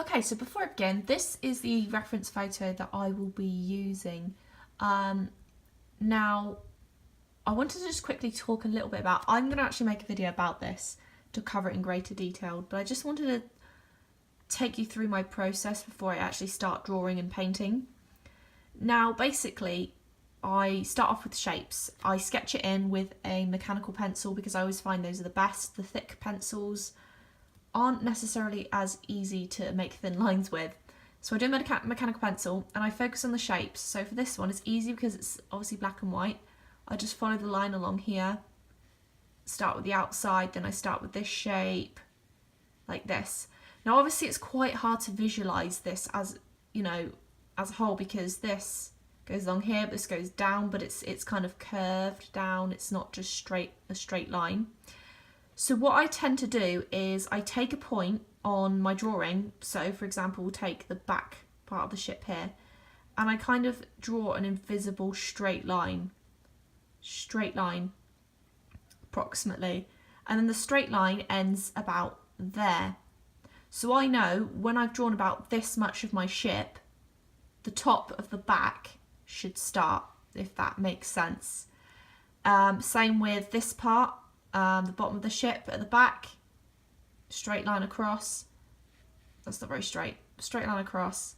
Okay, so before I begin, this is the reference photo that I will be using. Now, I wanted to just quickly talk a little bit about, I'm going to actually make a video about this to cover it in greater detail, but I just wanted to take you through my process before I actually start drawing and painting. Now, basically, I start off with shapes. I sketch it in with a mechanical pencil because I always find those are the best. The thick pencils aren't necessarily as easy to make thin lines with. So I do a mechanical pencil and I focus on the shapes. So for this one, it's easy because it's obviously black and white. I just follow the line along here, start with the outside, then I start with this shape, like this. Now obviously it's quite hard to visualise this as, you know, as a whole because this goes along here, this goes down, but it's kind of curved down, it's not just a straight line. So what I tend to do is I take a point on my drawing, so for example we'll take the back part of the ship here, and I kind of draw an invisible straight line approximately, and then the straight line ends about there. So I know when I've drawn about this much of my ship, the top of the back should start, if that makes sense. Same with this part. The bottom of the ship at the back, straight line across, that's not very straight line across,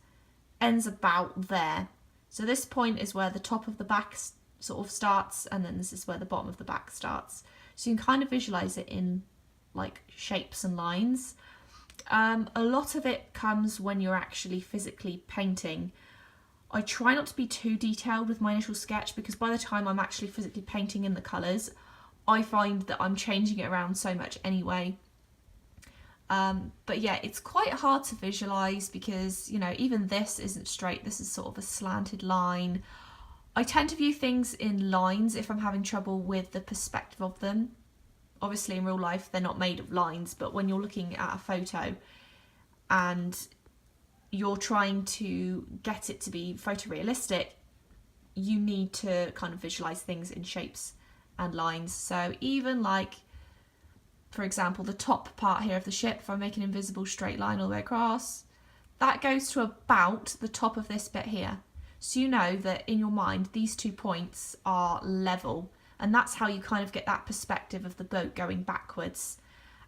ends about there. So this point is where the top of the back sort of starts, and then this is where the bottom of the back starts. So you can kind of visualize it in like shapes and lines. A lot of it comes when you're actually physically painting. I try not to be too detailed with my initial sketch because by the time I'm actually physically painting in the colours, I find that I'm changing it around so much anyway. But yeah, it's quite hard to visualise because, you know, even this isn't straight. This is sort of a slanted line. I tend to view things in lines if I'm having trouble with the perspective of them. Obviously in real life they're not made of lines, but when you're looking at a photo and you're trying to get it to be photorealistic, you need to kind of visualise things in shapes and lines. So even like, for example, the top part here of the ship, if I make an invisible straight line all the way across, that goes to about the top of this bit here. So you know that in your mind these 2 points are level, and that's how you kind of get that perspective of the boat going backwards.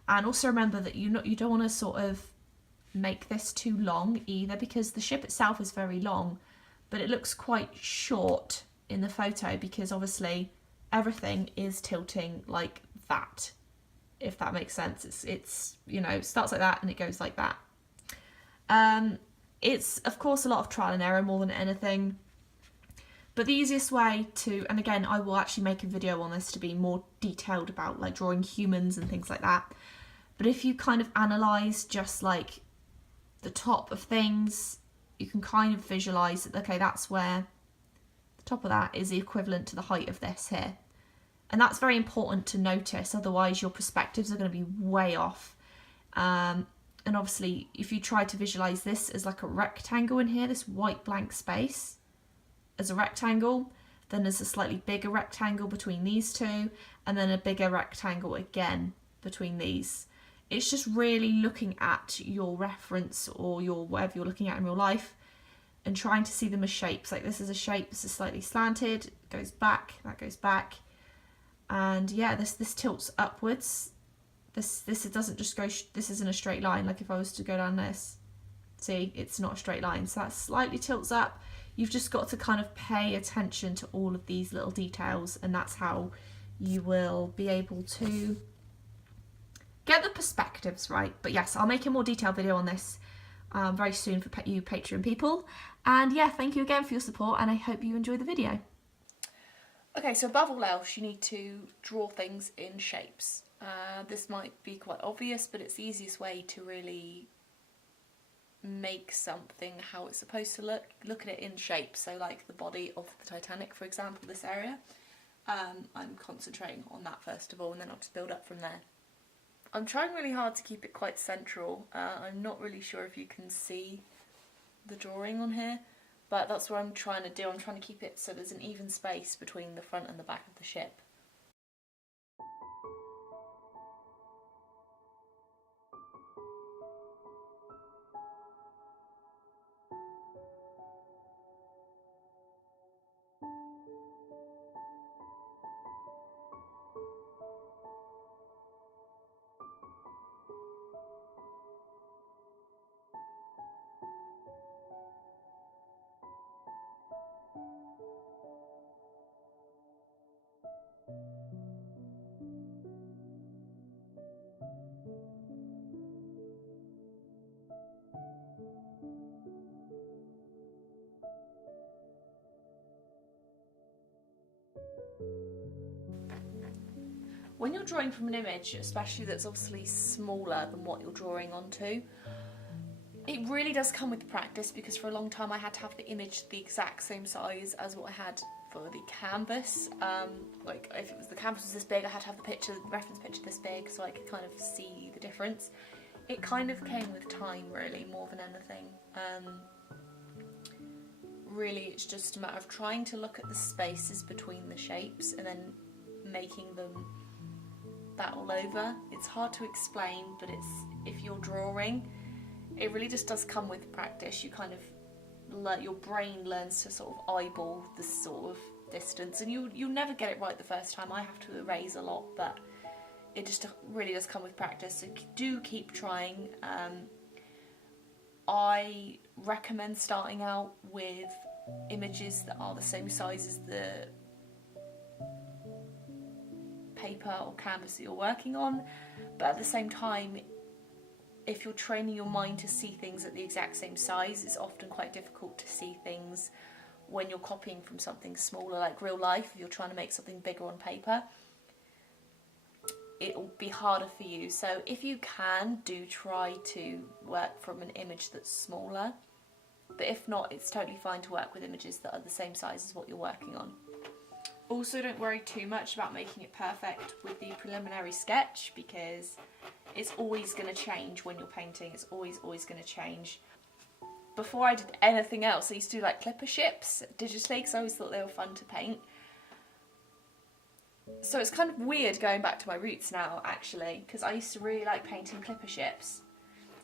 And also remember that you don't want to sort of make this too long either, because the ship itself is very long, but it looks quite short in the photo because obviously everything is tilting like that, if that makes sense. It's you know, it starts like that and it goes like that. It's of course a lot of trial and error more than anything, but the easiest way to, and again I will actually make a video on this to be more detailed about like drawing humans and things like that, but if you kind of analyse just like the top of things, you can kind of visualise that, okay, that's where the top of that is the equivalent to the height of this here. And that's very important to notice, otherwise your perspectives are going to be way off. And obviously if you try to visualise this as like a rectangle in here, this white blank space as a rectangle, then there's a slightly bigger rectangle between these two, and then a bigger rectangle again between these. It's just really looking at your reference or your whatever you're looking at in real life and trying to see them as shapes. Like this is a shape, this is slightly slanted, it goes back, that goes back. And yeah, this tilts upwards. This doesn't just go, this isn't a straight line. Like if I was to go down this, see, it's not a straight line. So that slightly tilts up. You've just got to kind of pay attention to all of these little details, and that's how you will be able to get the perspectives right. But yes, I'll make a more detailed video on this very soon for you Patreon people. And yeah, thank you again for your support, and I hope you enjoy the video. Okay, so above all else, you need to draw things in shapes. This might be quite obvious, but it's the easiest way to really make something how it's supposed to look. Look at it in shape. So like the body of the Titanic, for example, this area. I'm concentrating on that first of all, and then I'll just build up from there. I'm trying really hard to keep it quite central. I'm not really sure if you can see the drawing on here, but that's what I'm trying to do. I'm trying to keep it so there's an even space between the front and the back of the ship. When you're drawing from an image, especially that's obviously smaller than what you're drawing onto, it really does come with practice, because for a long time I had to have the image the exact same size as what I had for the canvas. Like if it was the canvas was this big, I had to have the picture, the reference picture this big, so I could kind of see the difference. It kind of came with time, really, more than anything. Really, it's just a matter of trying to look at the spaces between the shapes and then making them that all over. It's hard to explain, but it's, if you're drawing, it really just does come with practice. You kind of your brain learns to sort of eyeball this sort of distance, and you'll never get it right the first time. I have to erase a lot, but it just really does come with practice, so do keep trying. I recommend starting out with images that are the same size as the paper or canvas that you're working on, but at the same time, if you're training your mind to see things at the exact same size, it's often quite difficult to see things when you're copying from something smaller, like real life. If you're trying to make something bigger on paper, it'll be harder for you. So if you can, do try to work from an image that's smaller, but if not, it's totally fine to work with images that are the same size as what you're working on. Also, don't worry too much about making it perfect with the preliminary sketch, because it's always going to change when you're painting. It's always going to change. Before I did anything else, I used to do like clipper ships digitally, because I always thought they were fun to paint. So it's kind of weird going back to my roots now, actually, because I used to really like painting clipper ships.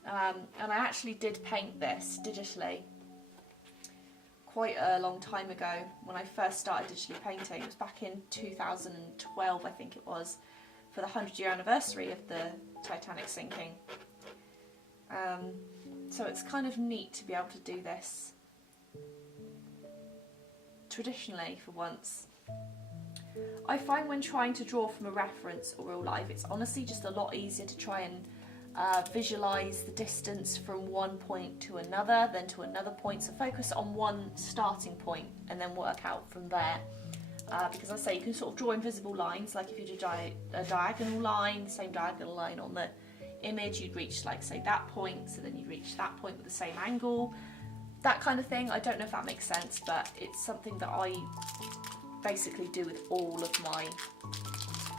And I actually did paint this digitally quite a long time ago when I first started digitally painting. It was back in 2012, I think it was, for the 100-year anniversary of the Titanic sinking. So it's kind of neat to be able to do this traditionally for once. I find when trying to draw from a reference or real life, it's honestly just a lot easier to try and visualise the distance from one point to another, then to another point. So focus on one starting point and then work out from there. Because as I say, you can sort of draw invisible lines, like if you do a diagonal line, the same diagonal line on the image, you'd reach, like, say, that point, so then you'd reach that point with the same angle, that kind of thing. I don't know if that makes sense, but it's something that I basically do with all of my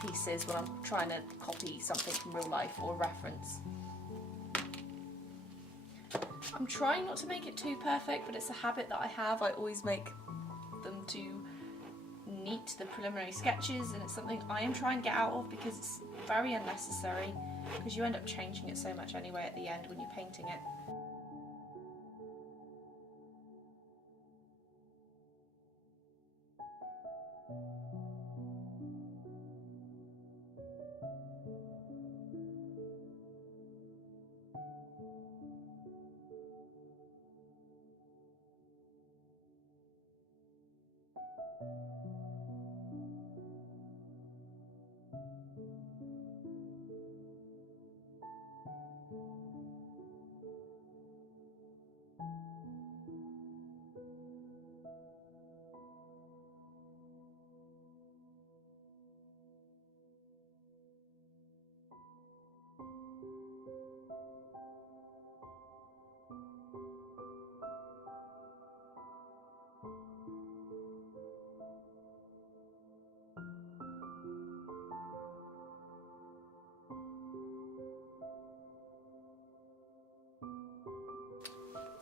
pieces when I'm trying to copy something from real life or a reference. I'm trying not to make it too perfect, but it's a habit that I have. I always make them too neat, the preliminary sketches, and it's something I am trying to get out of because it's very unnecessary, because you end up changing it so much anyway at the end when you're painting it.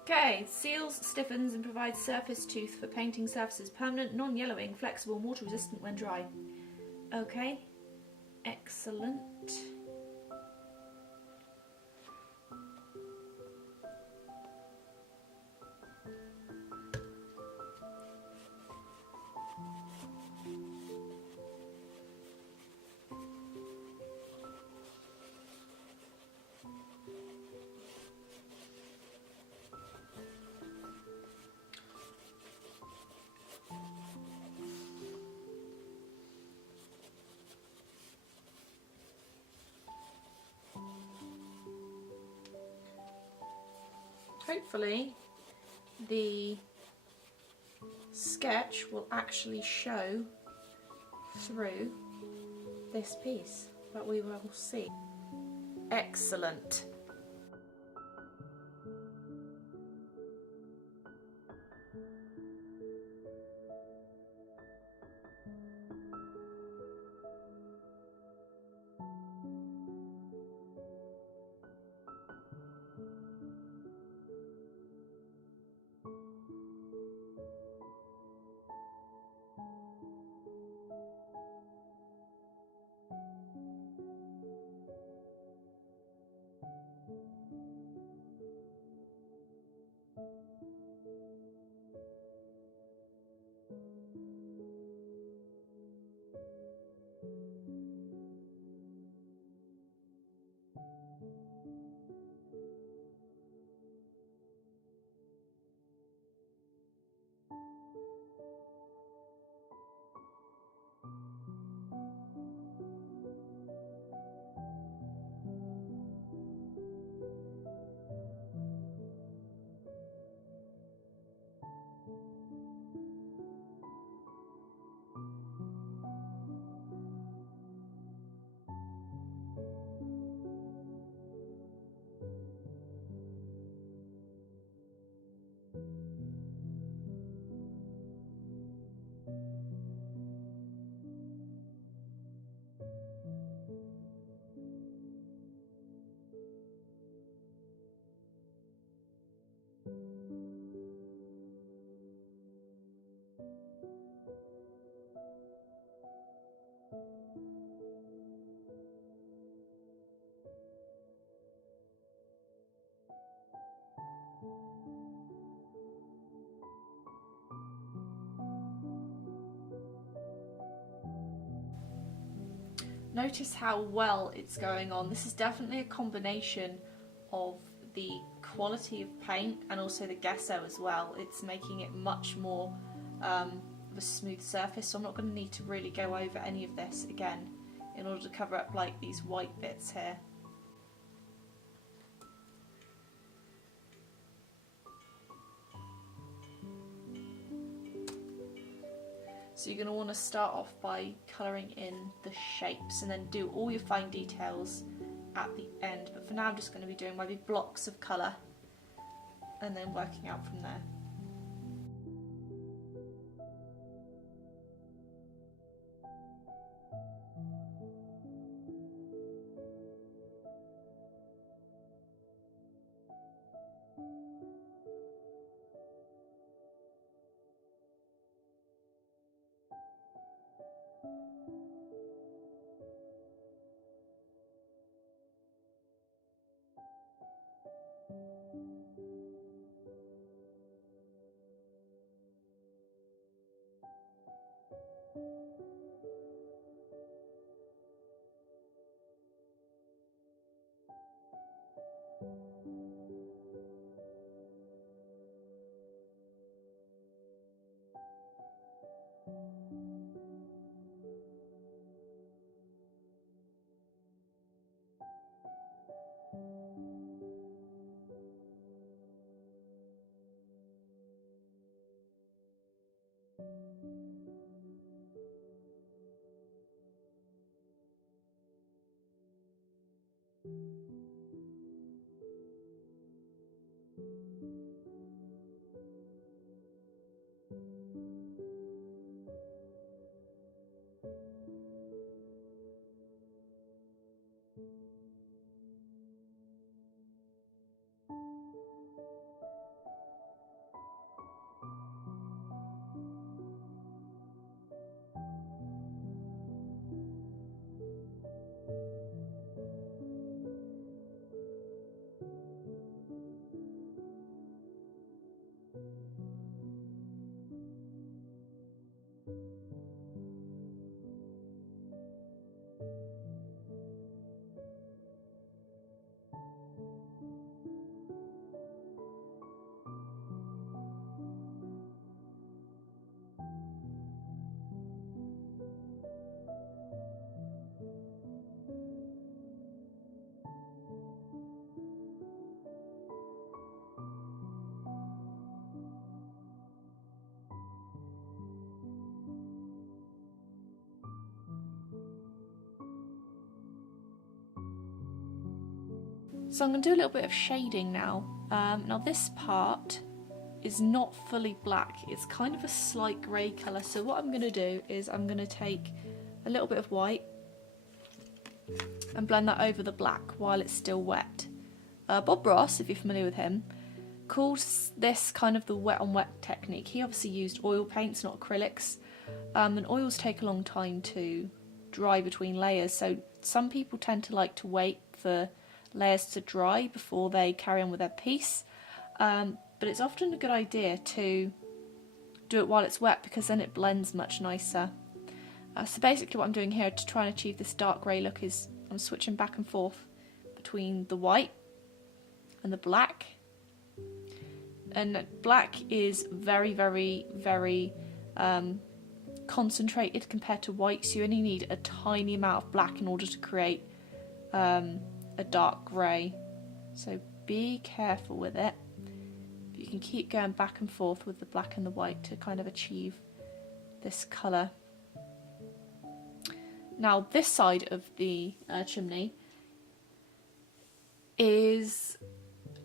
Okay, seals, stiffens and provides surface tooth for painting surfaces, permanent, non-yellowing, flexible, water resistant when dry. Okay, excellent. Hopefully the sketch will actually show through this piece, but we will see. Excellent. Notice how well it's going on. This is definitely a combination of the quality of paint and also the gesso as well. It's making it much more of a smooth surface, so I'm not going to need to really go over any of this again in order to cover up like these white bits here. So you're going to want to start off by colouring in the shapes and then do all your fine details at the end. But for now I'm just going to be doing my big blocks of colour and then working out from there. So I'm going to do a little bit of shading now. Now this part is not fully black, it's kind of a slight grey colour. So what I'm going to do is I'm going to take a little bit of white and blend that over the black while it's still wet. Bob Ross, if you're familiar with him, calls this kind of the wet on wet technique. He obviously used oil paints, not acrylics, and oils take a long time to dry between layers, so some people tend to like to wait for layers to dry before they carry on with their piece, but it's often a good idea to do it while it's wet because then it blends much nicer. So basically what I'm doing here to try and achieve this dark grey look is I'm switching back and forth between the white and the black, and black is very, very, very concentrated compared to white, so you only need a tiny amount of black in order to create a dark grey, so be careful with it. But you can keep going back and forth with the black and the white to kind of achieve this colour. Now this side of the chimney is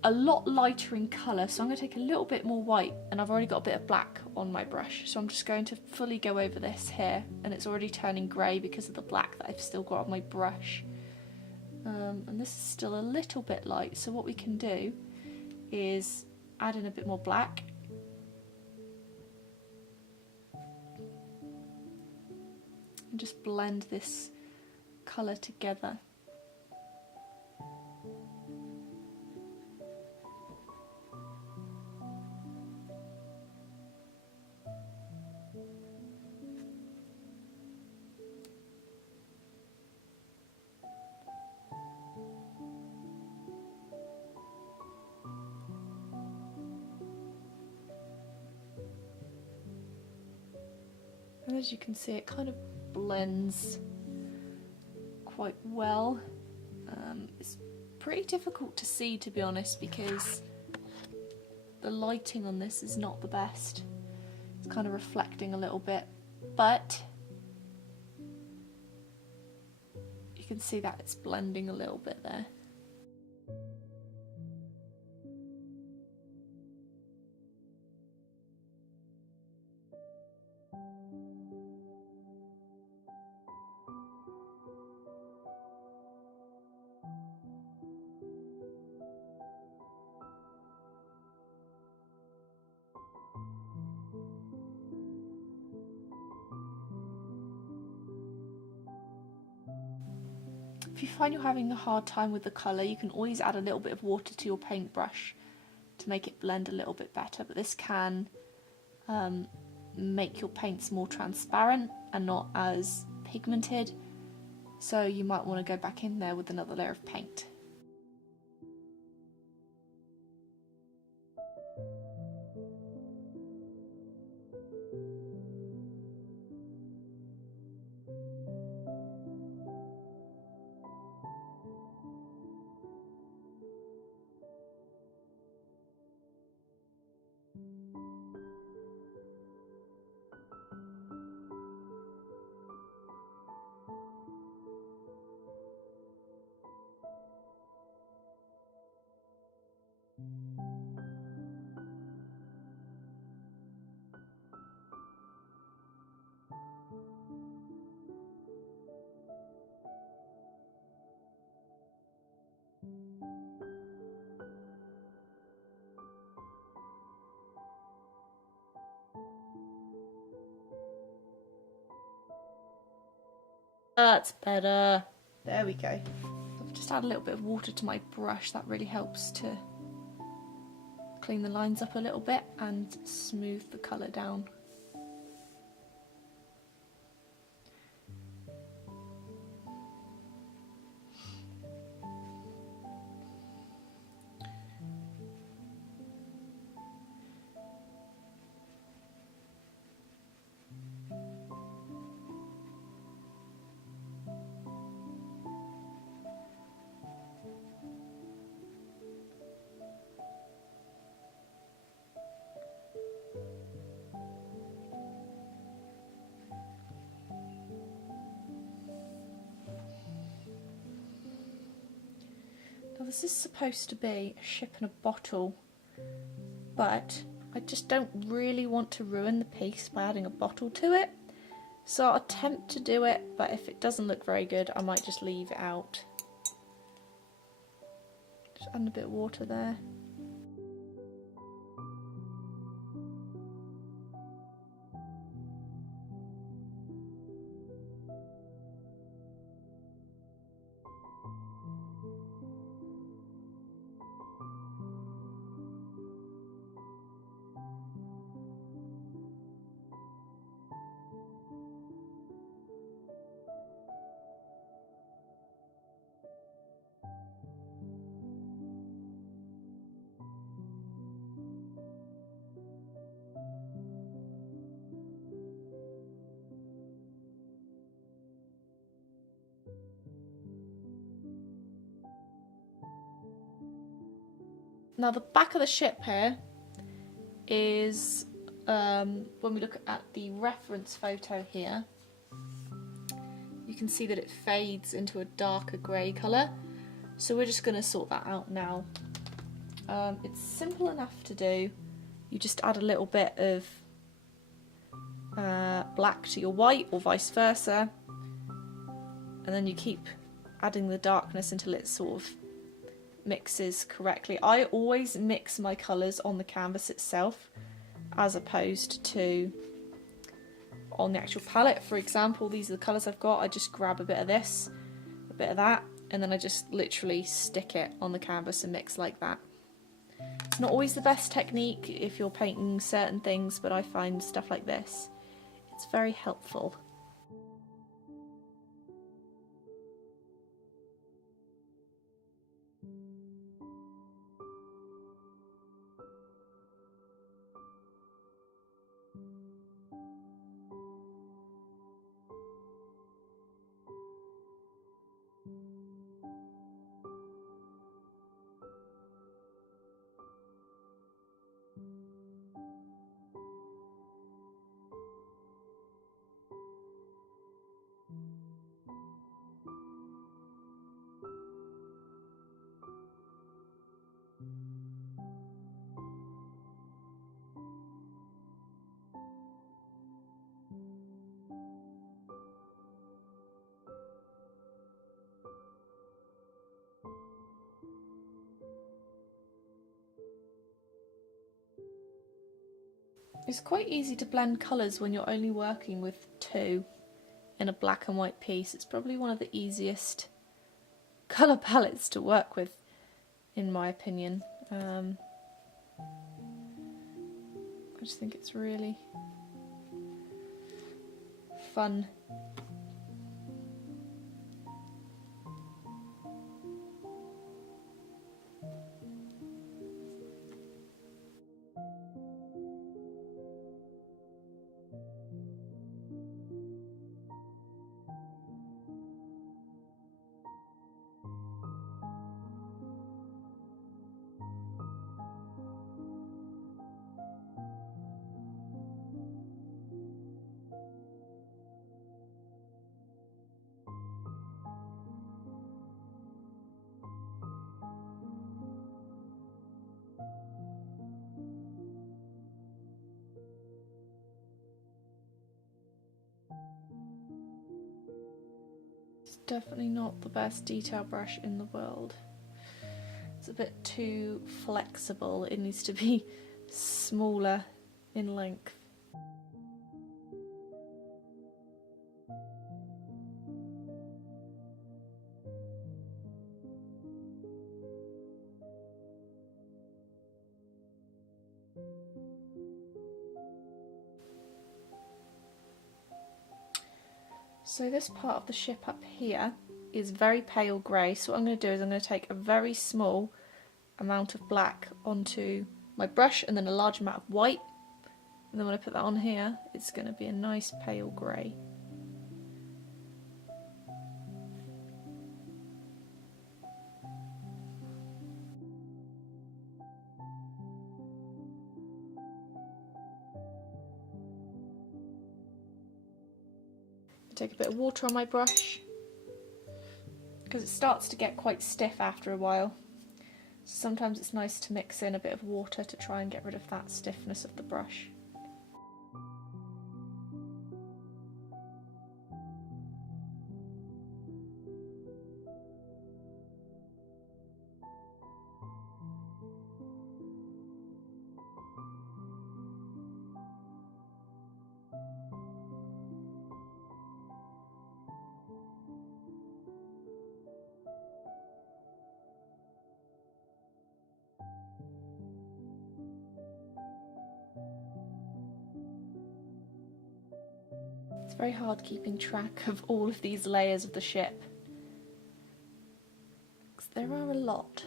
a lot lighter in colour, so I'm going to take a little bit more white, and I've already got a bit of black on my brush, so I'm just going to fully go over this here, and it's already turning grey because of the black that I've still got on my brush. And this is still a little bit light, so what we can do is add in a bit more black. And just blend this colour together. And as you can see, it kind of blends quite well. It's pretty difficult to see, to be honest, because the lighting on this is not the best. It's kind of reflecting a little bit, but you can see that it's blending a little bit there. If you find you're having a hard time with the colour, you can always add a little bit of water to your paintbrush to make it blend a little bit better, but this can make your paints more transparent and not as pigmented, so you might want to go back in there with another layer of paint. That's better. There we go. I've just add a little bit of water to my brush. That really helps to clean the lines up a little bit and smooth the colour down. Well, this is supposed to be a ship in a bottle, but I just don't really want to ruin the piece by adding a bottle to it. So I'll attempt to do it, but if it doesn't look very good, I might just leave it out. Just add a bit of water there. Now the back of the ship here is, when we look at the reference photo here, you can see that it fades into a darker grey colour. So we're just going to sort that out now. It's simple enough to do. You just add a little bit of black to your white or vice versa, and then you keep adding the darkness until it sort of mixes correctly. I always mix my colours on the canvas itself as opposed to on the actual palette. For example, these are the colours I've got. I just grab a bit of this, a bit of that, and then I just literally stick it on the canvas and mix like that. It's not always the best technique if you're painting certain things, but I find stuff like this, it's very helpful. It's quite easy to blend colours when you're only working with two in a black and white piece. It's probably one of the easiest colour palettes to work with, in my opinion. I just think it's really fun. It's definitely not the best detail brush in the world. It's a bit too flexible. It needs to be smaller in length. So this part of the ship up here is very pale grey, so what I'm going to do is I'm going to take a very small amount of black onto my brush and then a large amount of white, and then when I put that on here it's going to be a nice pale grey. Take a bit of water on my brush because it starts to get quite stiff after a while. Sometimes it's nice to mix in a bit of water to try and get rid of that stiffness of the brush. It's very hard keeping track of all of these layers of the ship, because there are a lot.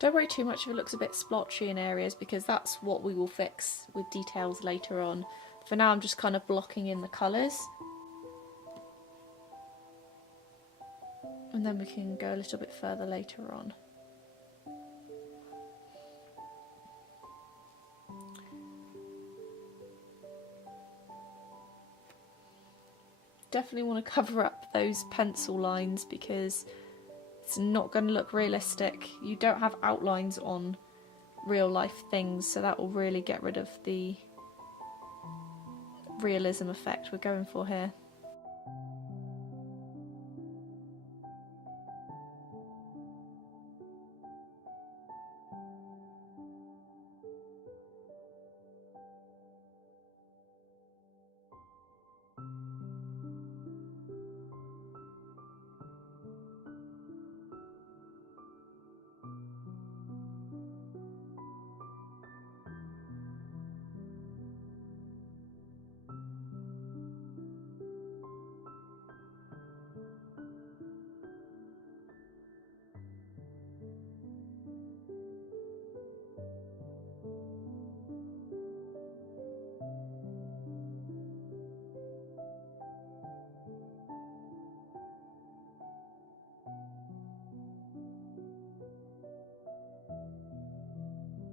Don't worry too much if it looks a bit splotchy in areas, because that's what we will fix with details later on. For now I'm just kind of blocking in the colours, and then we can go a little bit further later on. Definitely want to cover up those pencil lines because it's not going to look realistic. You don't have outlines on real life things, so that will really get rid of the realism effect we're going for here.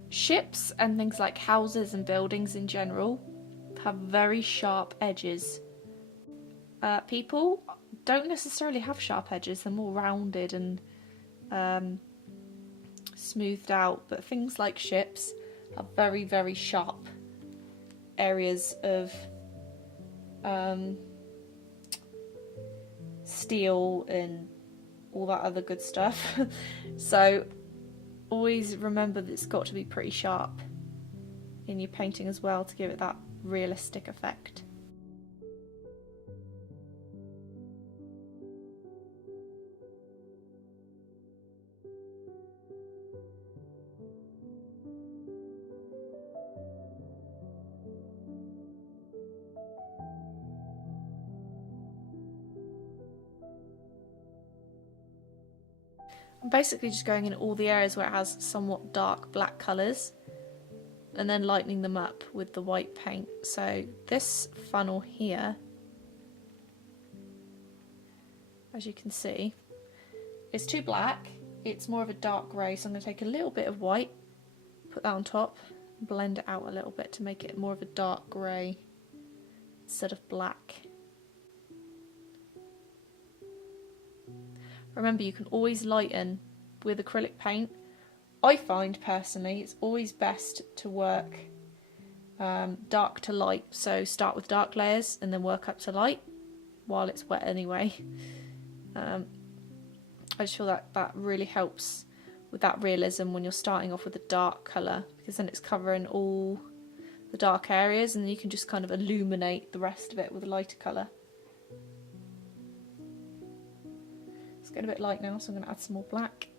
Ships and things like houses and buildings in general have very sharp edges. People don't necessarily have sharp edges, they're more rounded and smoothed out, but things like ships have very, very sharp areas of steel and all that other good stuff. So always remember that it's got to be pretty sharp in your painting as well to give it that realistic effect. I'm basically just going in all the areas where it has somewhat dark black colours and then lightening them up with the white paint. So this funnel here, as you can see, is too black. It's more of a dark grey, so I'm going to take a little bit of white, put that on top, and blend it out a little bit to make it more of a dark grey instead of black. Remember, you can always lighten with acrylic paint. I find personally it's always best to work dark to light, so start with dark layers and then work up to light while it's wet anyway. I just feel that really helps with that realism when you're starting off with a dark colour, because then it's covering all the dark areas and then you can just kind of illuminate the rest of it with a lighter colour. It's getting a bit light now, so I'm going to add some more black.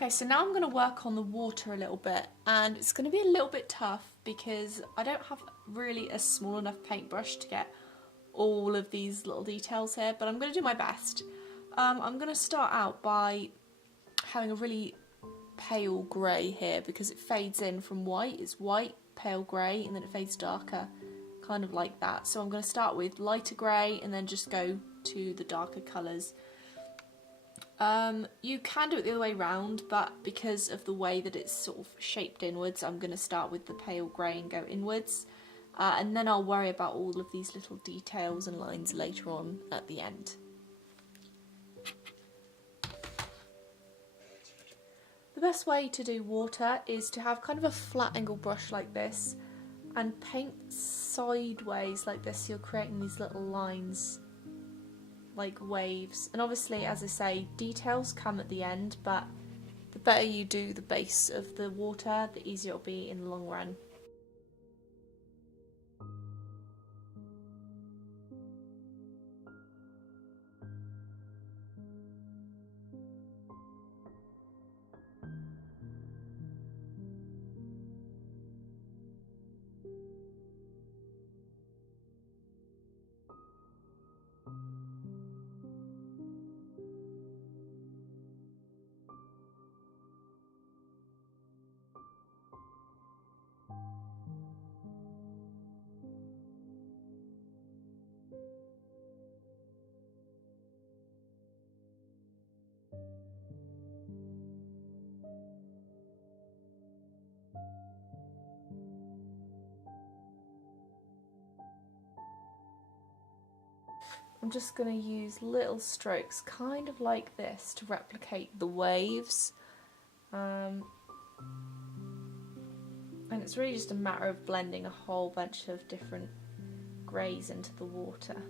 Okay, so now I'm going to work on the water a little bit, and it's going to be a little bit tough because I don't have really a small enough paintbrush to get all of these little details here, but I'm going to do my best. I'm going to start out by having a really pale grey here because it fades in from white. It's white, pale grey, and then it fades darker, kind of like that. So I'm going to start with lighter grey and then just go to the darker colours. You can do it the other way round, but because of the way that it's sort of shaped inwards, I'm going to start with the pale grey and go inwards, and then I'll worry about all of these little details and lines later on at the end. The best way to do water is to have kind of a flat angle brush like this and paint sideways like this, so you're creating these little lines like waves. And obviously, as I say, details come at the end, but the better you do the base of the water, the easier it'll be in the long run. I'm just going to use little strokes kind of like this to replicate the waves, and it's really just a matter of blending a whole bunch of different greys into the water.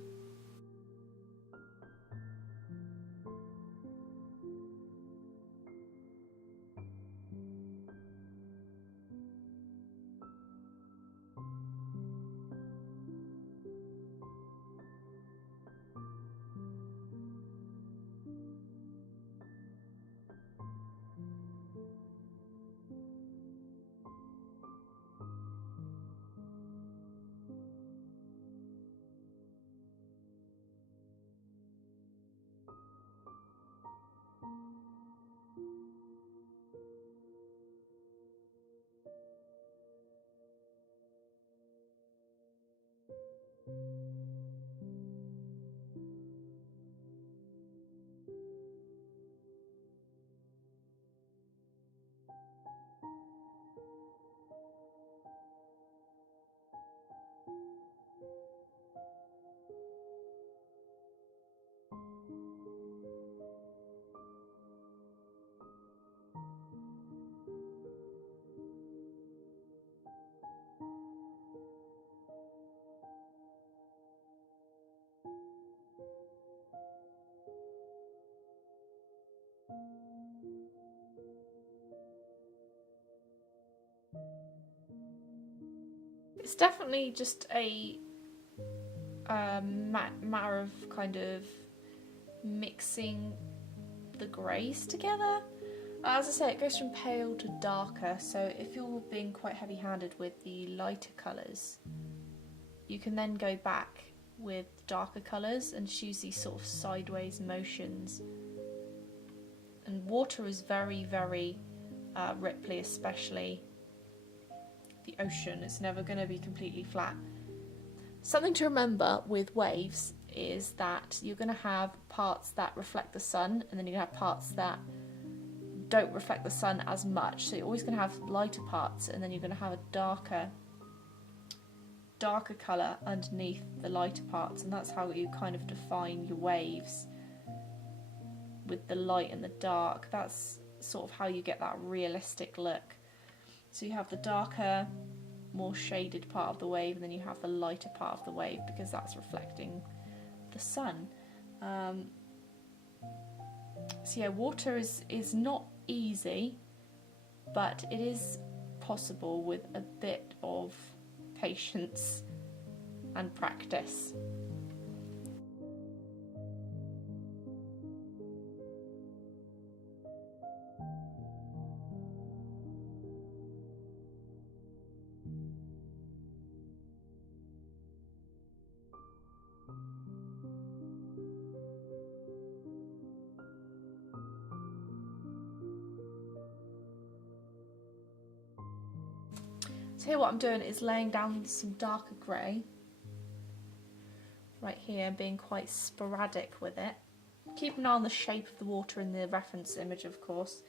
It's definitely just a matter of kind of mixing the greys together. As I say, it goes from pale to darker, so if you're being quite heavy-handed with the lighter colours, you can then go back with darker colours and choose these sort of sideways motions. And water is very, very ripply, especially the ocean. It's never going to be completely flat. Something to remember with waves is that you're going to have parts that reflect the sun, and then you're going to have parts that don't reflect the sun as much. So you're always going to have lighter parts, and then you're going to have a darker colour underneath the lighter parts, and that's how you kind of define your waves with the light and the dark. That's sort of how you get that realistic look. So you have the darker, more shaded part of the wave, and then you have the lighter part of the wave because that's reflecting the sun. So yeah, water is not easy, but it is possible with a bit of patience and practice. So here what I'm doing is laying down some darker grey right here, being quite sporadic with it. Keep an eye on the shape of the water in the reference image, of course.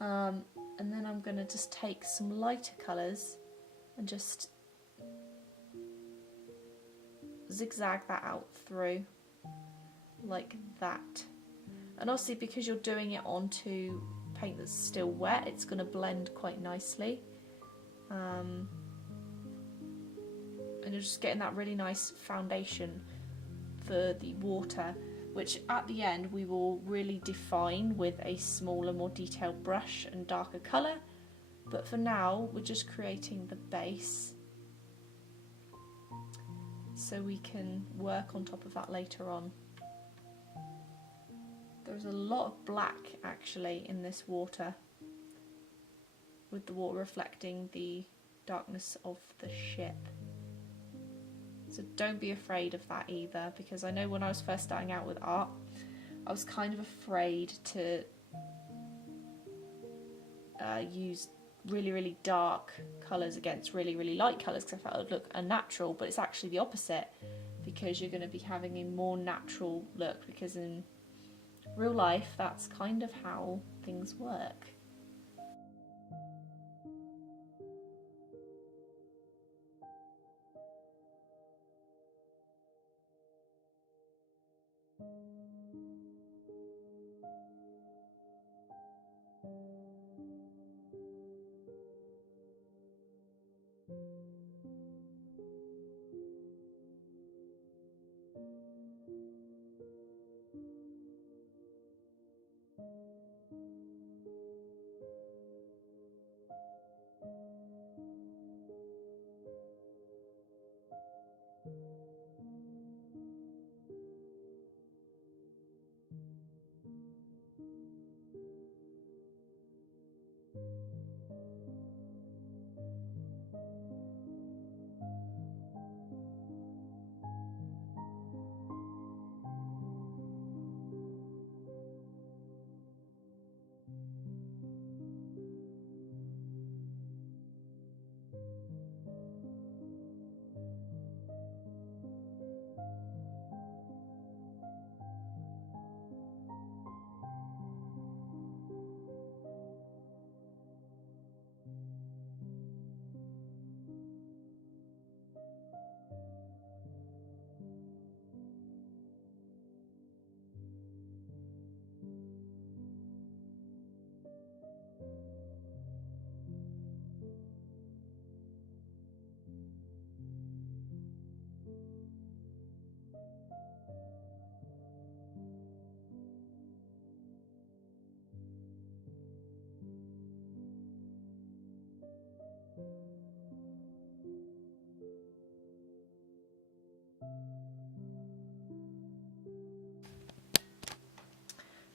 And then I'm going to just take some lighter colours and just zigzag that out through like that. And obviously because you're doing it onto paint that's still wet, it's going to blend quite nicely. And you're just getting that really nice foundation for the water, which at the end we will really define with a smaller, more detailed brush and darker colour. But for now we're just creating the base so we can work on top of that later on. There's a lot of black actually in this water, with the water reflecting the darkness of the ship. So don't be afraid of that either, because I know when I was first starting out with art, I was kind of afraid to use really dark colours against really light colours, because I felt it would look unnatural, but it's actually the opposite, because you're going to be having a more natural look, because in real life that's kind of how things work.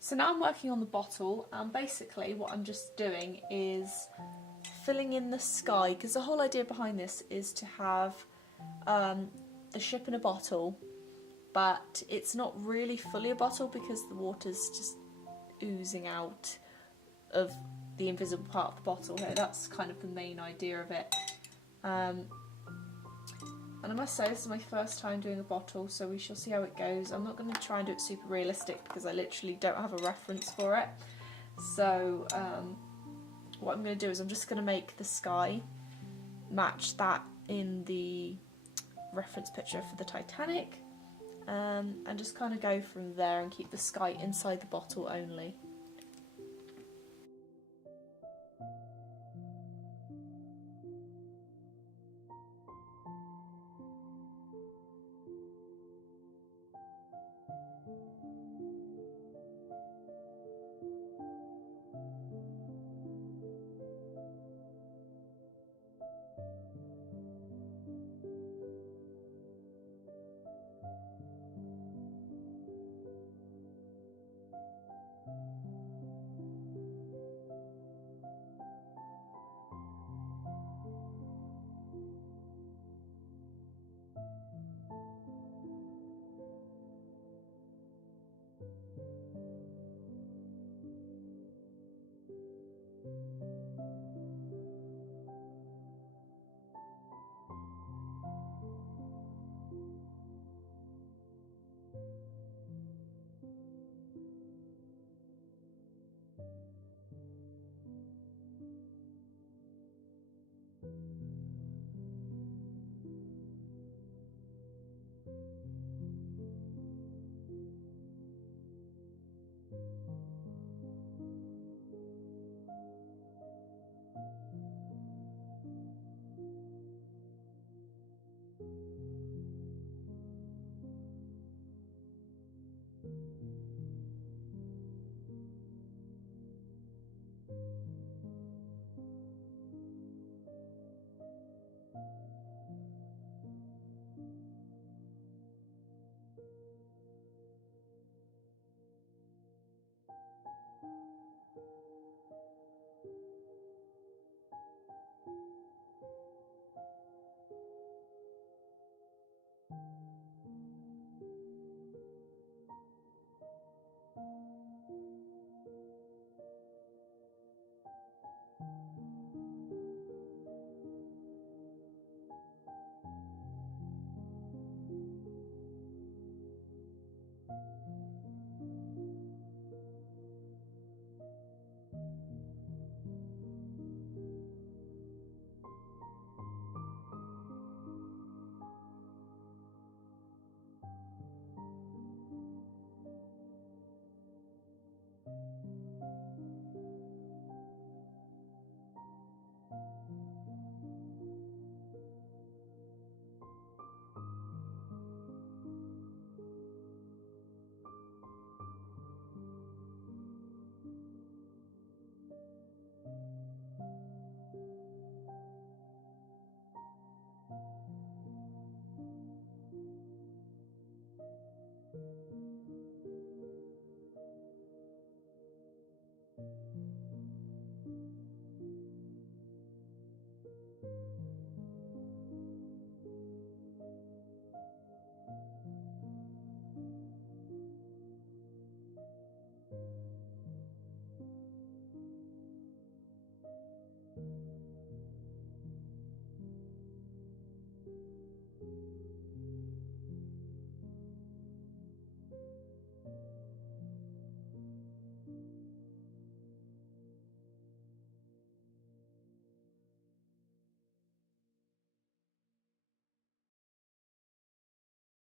So now I'm working on the bottle, and basically what I'm just doing is filling in the sky, because the whole idea behind this is to have the ship in a bottle, but it's not really fully a bottle because the water's just oozing out of the invisible part of the bottle here. That's kind of the main idea of it. And I must say, this is my first time doing a bottle, so we shall see how it goes. I'm not going to try and do it super realistic because I literally don't have a reference for it. So what I'm going to do is I'm just going to make the sky match that in the reference picture for the Titanic, and just kind of go from there and keep the sky inside the bottle only.